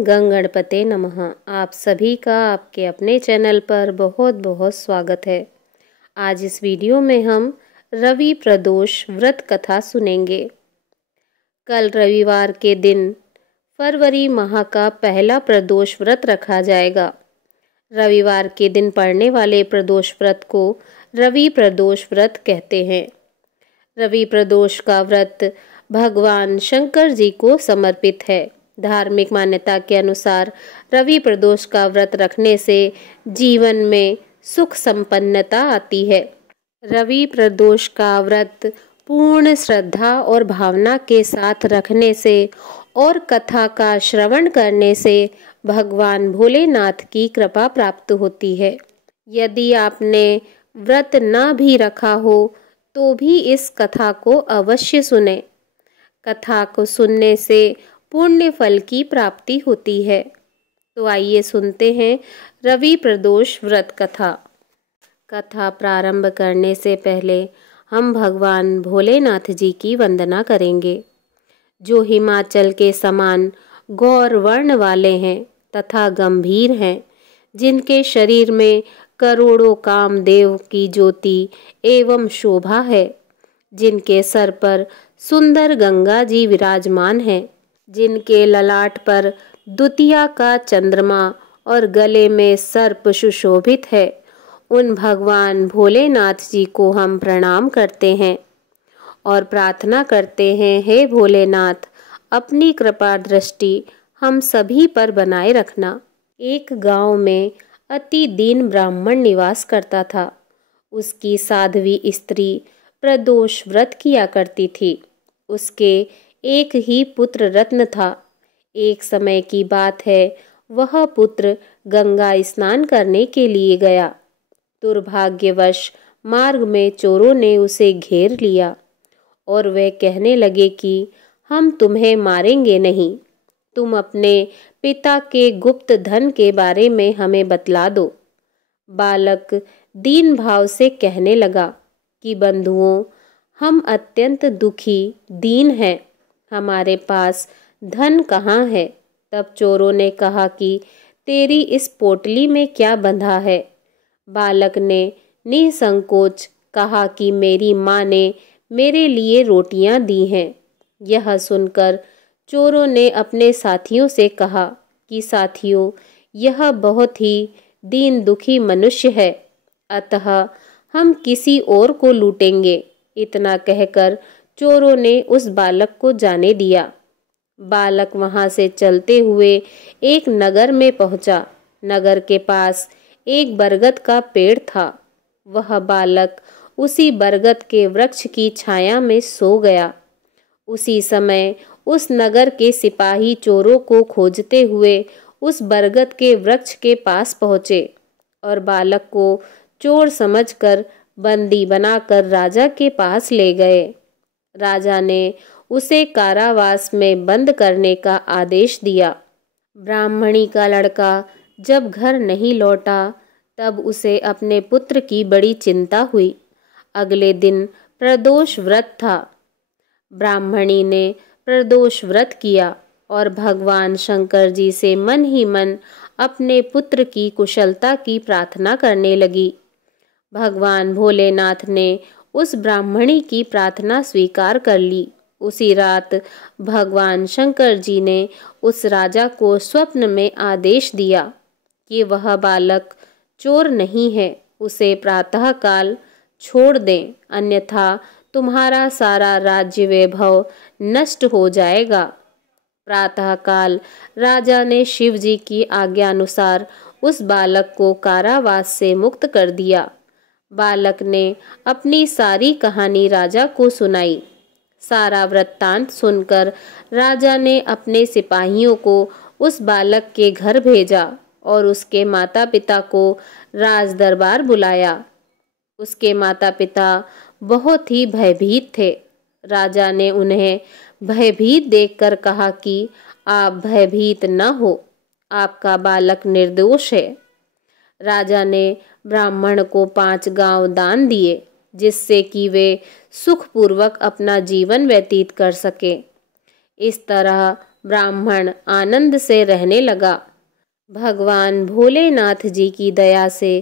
गं गणपते नमः। आप सभी का आपके अपने चैनल पर बहुत बहुत स्वागत है। आज इस वीडियो में हम रवि प्रदोष व्रत कथा सुनेंगे। कल रविवार के दिन फरवरी माह का पहला प्रदोष व्रत रखा जाएगा। रविवार के दिन पड़ने वाले प्रदोष व्रत को रवि प्रदोष व्रत कहते हैं। रवि प्रदोष का व्रत भगवान शंकर जी को समर्पित है। धार्मिक मान्यता के अनुसार रवि प्रदोष का व्रत रखने से जीवन में सुख संपन्नता आती है। रवि प्रदोष का व्रत पूर्ण श्रद्धा और भावना के साथ रखने से और कथा का श्रवण करने से भगवान भोलेनाथ की कृपा प्राप्त होती है। यदि आपने व्रत न भी रखा हो तो भी इस कथा को अवश्य सुने। कथा को सुनने से पुण्य फल की प्राप्ति होती है। तो आइए सुनते हैं रवि प्रदोष व्रत कथा। कथा प्रारंभ करने से पहले हम भगवान भोलेनाथ जी की वंदना करेंगे, जो हिमाचल के समान गौर वर्ण वाले हैं तथा गंभीर हैं, जिनके शरीर में करोड़ों कामदेव की ज्योति एवं शोभा है, जिनके सर पर सुंदर गंगा जी विराजमान हैं, जिनके ललाट पर द्वितीया का चंद्रमा और गले में सर्प सुशोभित है। उन भगवान भोलेनाथ जी को हम प्रणाम करते हैं और प्रार्थना करते हैं, हे भोलेनाथ, अपनी कृपा दृष्टि हम सभी पर बनाए रखना। एक गांव में अति दीन ब्राह्मण निवास करता था। उसकी साध्वी स्त्री प्रदोष व्रत किया करती थी। उसके एक ही पुत्र रत्न था। एक समय की बात है, वह पुत्र गंगा स्नान करने के लिए गया। दुर्भाग्यवश मार्ग में चोरों ने उसे घेर लिया और वे कहने लगे कि हम तुम्हें मारेंगे नहीं, तुम अपने पिता के गुप्त धन के बारे में हमें बतला दो। बालक दीन भाव से कहने लगा कि बंधुओं, हम अत्यंत दुखी दीन हैं, हमारे पास धन कहाँ है। तब चोरों ने कहा कि तेरी इस पोटली में क्या बंधा है। बालक ने निसंकोच कहा कि मेरी माँ ने मेरे लिए रोटियां दी हैं। यह सुनकर चोरों ने अपने साथियों से कहा कि साथियों, यह बहुत ही दीन दुखी मनुष्य है, अतः हम किसी और को लूटेंगे। इतना कहकर चोरों ने उस बालक को जाने दिया। बालक वहां से चलते हुए एक नगर में पहुंचा। नगर के पास एक बरगद का पेड़ था। वह बालक उसी बरगद के वृक्ष की छाया में सो गया। उसी समय उस नगर के सिपाही चोरों को खोजते हुए उस बरगद के वृक्ष के पास पहुंचे और बालक को चोर समझकर बंदी बनाकर राजा के पास ले गए। राजा ने उसे कारावास में बंद करने का आदेश दिया। ब्राह्मणी का लड़का जब घर नहीं लौटा तब उसे अपने पुत्र की बड़ी चिंता हुई। अगले दिन प्रदोष व्रत था। ब्राह्मणी ने प्रदोष व्रत किया और भगवान शंकर जी से मन ही मन अपने पुत्र की कुशलता की प्रार्थना करने लगी। भगवान भोलेनाथ ने उस ब्राह्मणी की प्रार्थना स्वीकार कर ली। उसी रात भगवान शंकर जी ने उस राजा को स्वप्न में आदेश दिया कि वह बालक चोर नहीं है, उसे प्रातःकाल छोड़ दें, अन्यथा तुम्हारा सारा राज्य वैभव नष्ट हो जाएगा। प्रातःकाल राजा ने शिव जी की आज्ञा अनुसार उस बालक को कारावास से मुक्त कर दिया। बालक ने अपनी सारी कहानी राजा को सुनाई। सारा वृत्तांत सुनकर राजा ने अपने सिपाहियों को उस बालक के घर भेजा और उसके माता पिता को राज दरबार बुलाया। उसके माता पिता बहुत ही भयभीत थे। राजा ने उन्हें भयभीत देखकर कहा कि आप भयभीत न हो, आपका बालक निर्दोष है। राजा ने ब्राह्मण को 5 गांव दान दिए, जिससे कि वे सुखपूर्वक अपना जीवन व्यतीत कर सके। इस तरह ब्राह्मण आनंद से रहने लगा। भगवान भोलेनाथ जी की दया से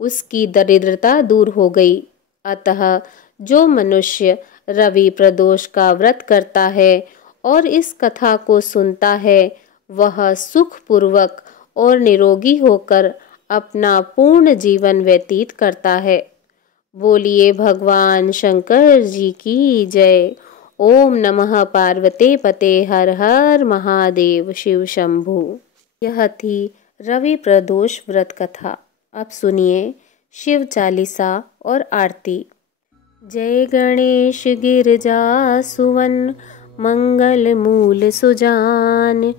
उसकी दरिद्रता दूर हो गई। अतः जो मनुष्य रवि प्रदोष का व्रत करता है और इस कथा को सुनता है, वह सुखपूर्वक और निरोगी होकर अपना पूर्ण जीवन व्यतीत करता है। बोलिए भगवान शंकर जी की जय। ओम नमः पार्वते पते हर हर महादेव शिव शंभु। यह थी रवि प्रदोष व्रत कथा। अब सुनिए शिव चालीसा और आरती। जय गणेश गिरजा सुवन मंगल मूल सुजान,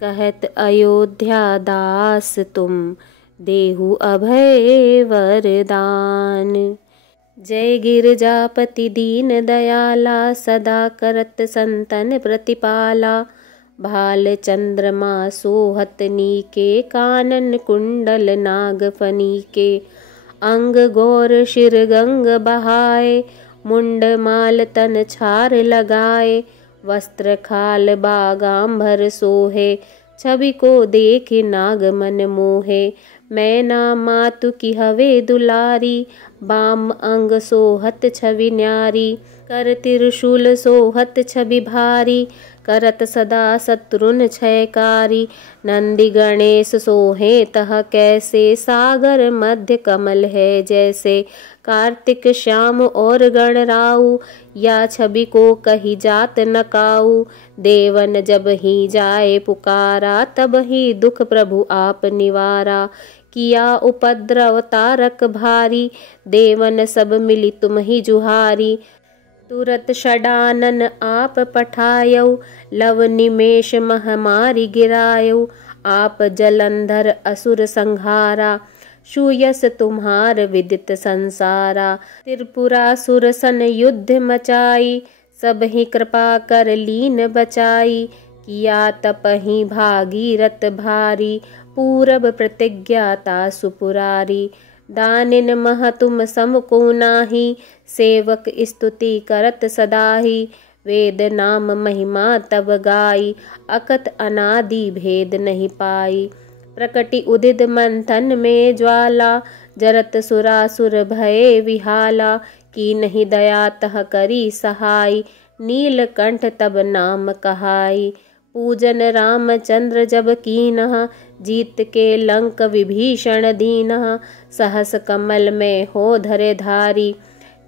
कहत अयोध्या दास तुम देहु अभय वरदान। जय गिरजापति दीन दयाला, सदा करत संतन प्रतिपाला। भाल चंद्रमा सोहत नीके, कानन कुंडल नाग फनीके। अंग गौर शिर गंग बहाए, मुंड माल तन छार लगाए। वस्त्र खाल बागांबर सोहे, छवि को देख नाग मन मोहे। मैना मातु की हवे दुलारी, बाम अंग सोहत छवि न्यारी। कर त्रिशूल सोहत छवि भारी, करत सदा शत्रुन क्षयकारी। नंदी गणेश सोहे तह कैसे, सागर मध्य कमल है जैसे। कार्तिक श्याम और गणराऊ, या छवि को कही जात न काऊ। देवन जब ही जाए पुकारा, तब ही दुख प्रभु आप निवारा। किया उपद्रव तारक भारी, देवन सब मिली तुम ही जुहारी। तुरत षडानन आप पठायऊ, लव निमेष महामारी गिरायऊ। आप जलंधर असुर संहारा, सुयस तुम्हार विदित संसारा। त्रिपुरासुर सन युद्ध मचाई, सब ही कृपा कर लीन बचाई। किया तपहि भागीरथ भारी, पूरब प्रतिज्ञाता सुपुरारी। दानिन मह तुम सम को नाही, सेवक स्तुति करत सदाही। वेद नाम महिमा तब गाई, अकत अनादि भेद नहीं पाई। प्रकटि उदित मंथन में ज्वाला, जरत सुरासुर भये विहाला। की नहीं दया तह करी सहाय, नीलकंठ तब नाम कहाई। पूजन रामचंद्र जब कीनह, जीत के लंक विभीषण दीनह। सहस कमल में हो धरे धारी,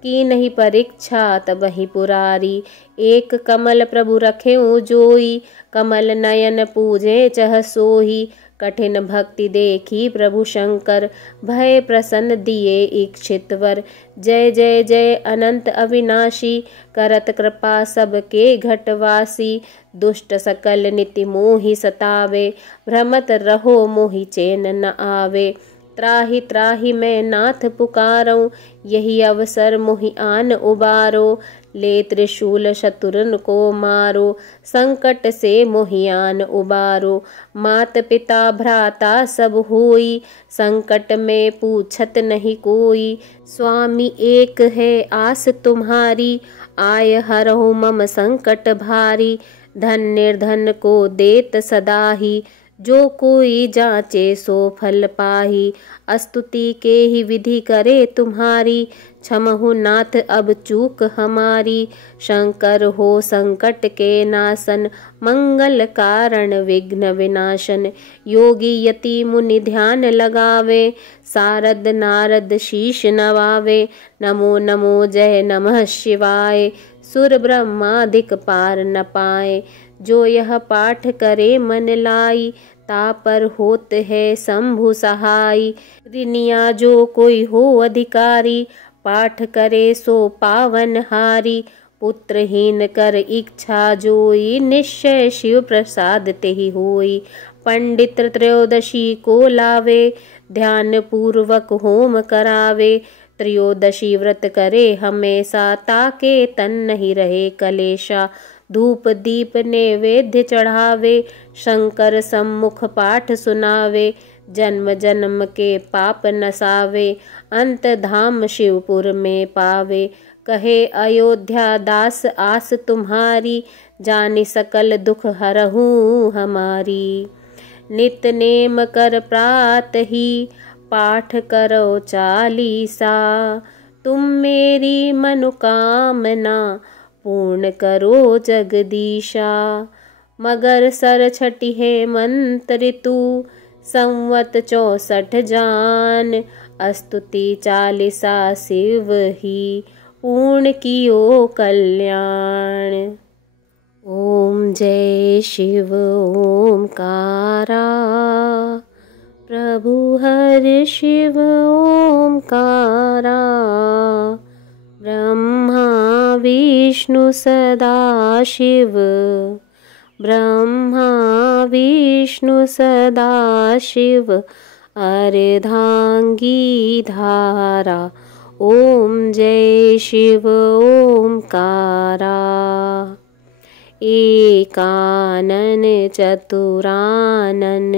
की नहीं परीक्षा तब ही पुरारी। एक कमल प्रभु रखे जोई, कमल नयन पूजे चह सोही। कठिन भक्ति देखी प्रभु शंकर, भय प्रसन्न दिए इच्छित वर। जय जय जय अनंत अविनाशी, करत कृपा सबके घटवासी। दुष्ट सकल निति मोहि सतावे, भ्रमत रहो मोहि चैन न आवे। त्राहि त्राहि मैं नाथ पुकारऊँ, यही अवसर मोहि आन उबारो। ले त्रिशूल शत्रुन को मारो, संकट से मोहि आन उबारो। मात पिता भ्राता सब होई, संकट में पूछत नहीं कोई। स्वामी एक है आस तुम्हारी, आय हरहु मम संकट भारी। धन निर्धन को देत सदाही, जो कोई जाचे सो फल पाही। स्तुति के ही विधि करे तुम्हारी, क्षमहु नाथ अब चूक हमारी। शंकर हो संकट के नाशन, मंगल कारण विघ्न विनाशन। योगी यति मुनि ध्यान लगावे, सारद नारद शीश नवावे। नमो नमो जय नमः शिवाय, सुर ब्रह्मादिक पार न पाए। जो यह पाठ करे मन लाई, तापर होत है शंभु सहाय। ऋनिया जो कोई हो अधिकारी, पाठ करे सो पावन हारी। पुत्रहीन कर इच्छा जोई, निश्चय शिव प्रसाद तेहि होई। पंडित त्रयोदशी को लावे, ध्यान पूर्वक होम करावे। त्रयोदशी व्रत करे हमेशा, ताके तन नहीं रहे कलेशा। धूप दीप नैवेद्य चढ़ावे, शंकर सम्मुख पाठ सुनावे। जन्म जन्म के पाप नसावे, अंत धाम शिवपुर में पावे। कहे अयोध्या दास आस तुम्हारी, जानि सकल दुख हरहूँ हमारी। नित नेम कर प्रात ही पाठ करो चालीसा। तुम मेरी मनोकामना पूर्ण करो जगदीशा। मगर सर छठी है मंत्र तू संवत 64 जान। स्तुति चालीसा शिव ही पूर्ण कियो कल्याण। ओम जय शिव ओमकारा। प्रभु हर शिव ओमकारा। ब्रह्मा विष्णु सदा शिव। ब्रह्मा विष्णु सदा शिव। अर्धांगी धारा। ओम जय शिव ओमकारा। एकानन चतुरानन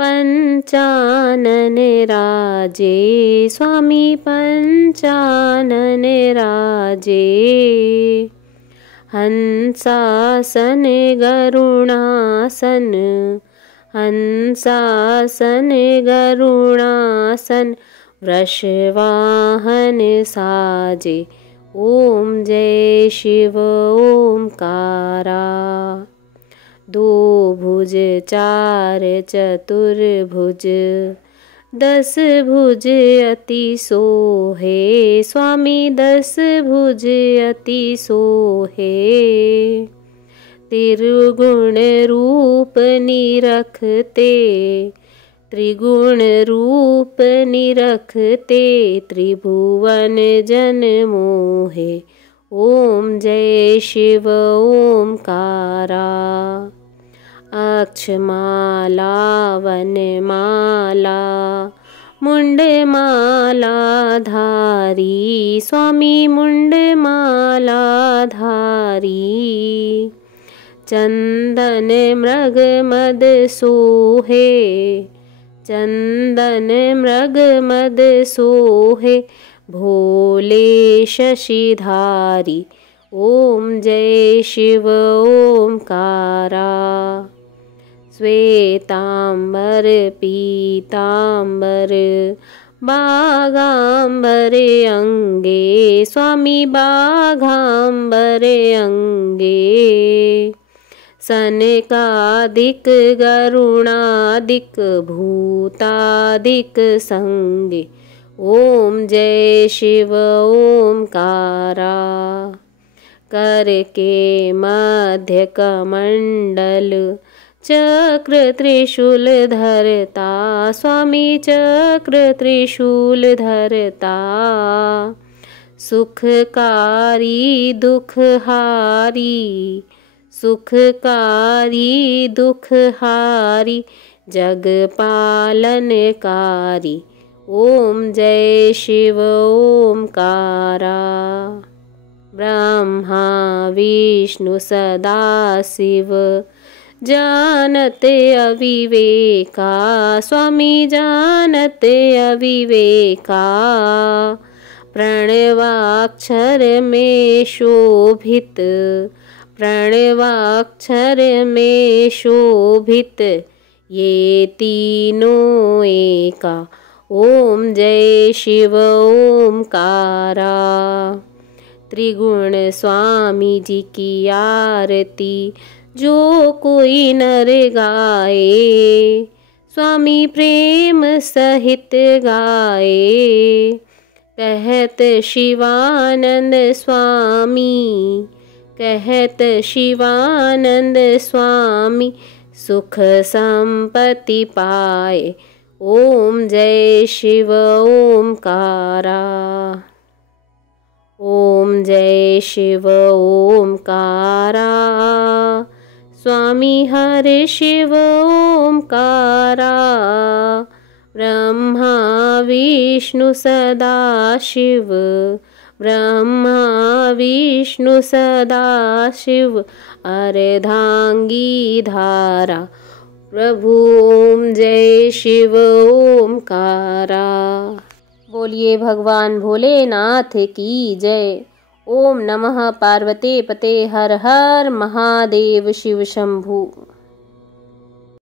पंचानन राजे। स्वामी पंचानन राजे। हंसासन गरुणासन। हंसासन गरुणासन वृषवाहन साजे। ओम जय शिव ओमकारा। दो भुज चार चतुर्भुज 10 भुज अति सोहे। स्वामी 10 भुज अति सोहे। त्रिगुण रूप निरखते। त्रिगुण रूप निरखते त्रिभुवन जन मोहे। ओम जय शिव ओमकारा। अक्षमाला वनमाला मुंडमाला धारी। स्वामी मुंडमाला धारी। चंदन मृग मद सोहे। चंदन मृग मद सोहे भोले शशिधारी। ओम जय शिव ओमकारा। श्वेतांबर पीतांबर बाघांबर अंगे। स्वामी बाघांबर अंगे। सनकादिक गरुणादिक भूतादिक संगे। ओम जय शिव ओमकारा। कर के मध्य कमंडल चक्र त्रिशूल धरता। स्वामी चक्र त्रिशूल धरता। सुखकारी दुखहारी। सुखकारी दुखहारी जग पालनकारी। ओम जय शिव ओमकारा। ब्रह्मा विष्णु सदा शिव जानते अविवेका। स्वामी जानते अविवेका। प्रणवाक्षर में शोभित। प्रणवाक्षर में शोभित ये तीनों एका। ओम जय शिव ओमकारा। त्रिगुण स्वामी जी की आरती जो कोई नर गाए। स्वामी प्रेम सहित गाए। कहत शिवानंद स्वामी। कहत शिवानंद स्वामी सुख संपत्ति पाए। ओम जय शिव ओमकारा। ओम जय शिव ओमकारा। स्वामी हर शिव ओमकारा। ब्रह्मा विष्णु सदा शिव। ब्रह्मा विष्णु सदा शिव अर्धांगी धारा। प्रभु ओम जय शिव ओमकारा। बोलिए भगवान भोलेनाथ की जय। ओम नमः पार्वते पते हर हर महादेव शिव शंभु।